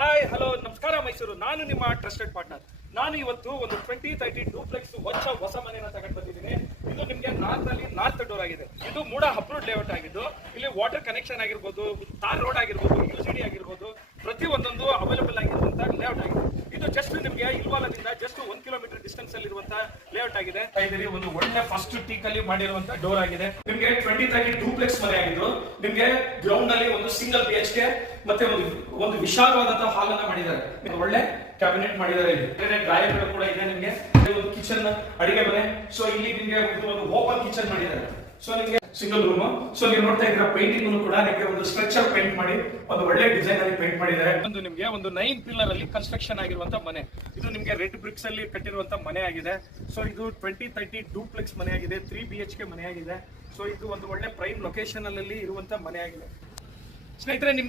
Hi hello ನಮಸ್ಕಾರ ಮೈಸೂರು. ನಾನು ನಿಮ್ಮ ಟ್ರಸ್ಟೆಡ್ ಪಾರ್ಟ್ನರ್. ನಾನು ಇವತ್ತು ಒಂದು 2030 ಡೂಪ್ಲೆಕ್ಸ್ ಹೊಸ ಮನೆಯನ್ನ ತಗೊಂಡು ಬಂದಿದ್ದೀನಿ. ಇದು ನಿಮಗೆ ನಾರ್ತ್ ಡೋರ್ ಆಗಿದೆ. ಇದು ಮೂಡ ಅಪ್ರೂವ್ಡ್ ಲೇಔಟ್ ಆಗಿದ್ದು ಇಲ್ಲಿ ವಾಟರ್ ಕನೆಕ್ಷನ್ ಆಗಿರ್ಬೋದು, ತಾರ್ ರೋಡ್ ಆಗಿರ್ಬೋದು, ಯುಸಿಡಿ ಆಗಿರ್ಬೋದು, ಪ್ರತಿ ಒಂದೊಂದು ಅವೈಲೇಬಲ್ ಆಗಿರುವಂತಹ ಲೇಔಟ್ ಆಗಿದೆ. ಇದು ಜಸ್ಟ್ ನಿಮಗೆ ಇಲ್ವಾಲದಿಂದ ಜಸ್ಟ್ 1 ಕಿಲೋಮೀಟರ್ ಡಿಸ್ಟೆನ್ಸ್ ಅಲ್ಲಿ ಇರುವಂತಹ ಲೇಔಟ್ ಆಗಿದೆ. ಒಂದು ಒಳ್ಳೆ ಫಸ್ಟ್ ಟೀಕ್ ಅಲ್ಲಿ ಮಾಡಿರುವಂತಹ ಡೋರ್ ಆಗಿದೆ. ನಿಮಗೆ 2030 ಡೂಪ್ಲೆಕ್ಸ್ ಮನೆ ಆಗಿದ್ದು ನಿಮಗೆ ಗ್ರೌಂಡ್ ಅಲ್ಲಿ ಒಂದು ಸಿಂಗಲ್ BHK ಮತ್ತೆ ಒಂದು ವಿಶಾಲವಾದಂತಹ ಹಾಲ್ ಅನ್ನ ಮಾಡಿದ್ದಾರೆ. ಒಳ್ಳೆ ಕ್ಯಾಬಿನೆಟ್ ಮಾಡಿದ್ದಾರೆ. ಇಲ್ಲಿ ಡ್ರಾಯರ್ಗಳು ಕೂಡ ಇದೆ. ನಿಮಗೆ ಒಂದು ಕಿಚನ್ ಅಡಿಗೆ ಮನೆ. ಸೊ ಇಲ್ಲಿ ನಿಮಗೆ ಒಂದು ಓಪನ್ ಕಿಚನ್ ಮಾಡಿದ್ದಾರೆ. ಸೊ ನಿಮಗೆ ಸಿಂಗಲ್ ರೂಮ್. ಸೊ ನೀವು ನೋಡ್ತಾ ಇದ್ರ ಪೇಂಟಿಂಗ್ ಕೂಡ ನಿಮಗೆ ಒಂದು ಸ್ಟ್ರಕ್ಚರ್ ಪೇಂಟ್ ಮಾಡಿ ಒಂದು ಒಳ್ಳೆ ಡಿಸೈನ್ ಅಲ್ಲಿ ಪೇಂಟ್ ಮಾಡಿದ್ದಾರೆ. ನಿಮಗೆ ಒಂದು 9 ಪಿಲ್ಲರ್ ಅಲ್ಲಿ ಕನ್ಸ್ಟ್ರಕ್ಷನ್ ಆಗಿರುವಂತಹ ಮನೆ. ಇದು ನಿಮಗೆ ರೆಡ್ ಬ್ರಿಕ್ಸ್ ಅಲ್ಲಿ ಕಟ್ಟಿರುವಂತಹ ಮನೆ ಆಗಿದೆ. ಸೊ ಇದು 2030 ಡೂಪ್ಲೆಕ್ಸ್ ಮನೆ ಆಗಿದೆ. 3 BHK ಮನೆ ಆಗಿದೆ. ಸೊ ಇದು ಒಂದು ಒಳ್ಳೆ ಪ್ರೈಮ್ ಲೊಕೇಶನ್ ಅಲ್ಲಿ ಇರುವಂತಹ ಮನೆ ಆಗಿದೆ. ಸ್ನೇಹಿತರೆ, ನಿಮ್ಗೆ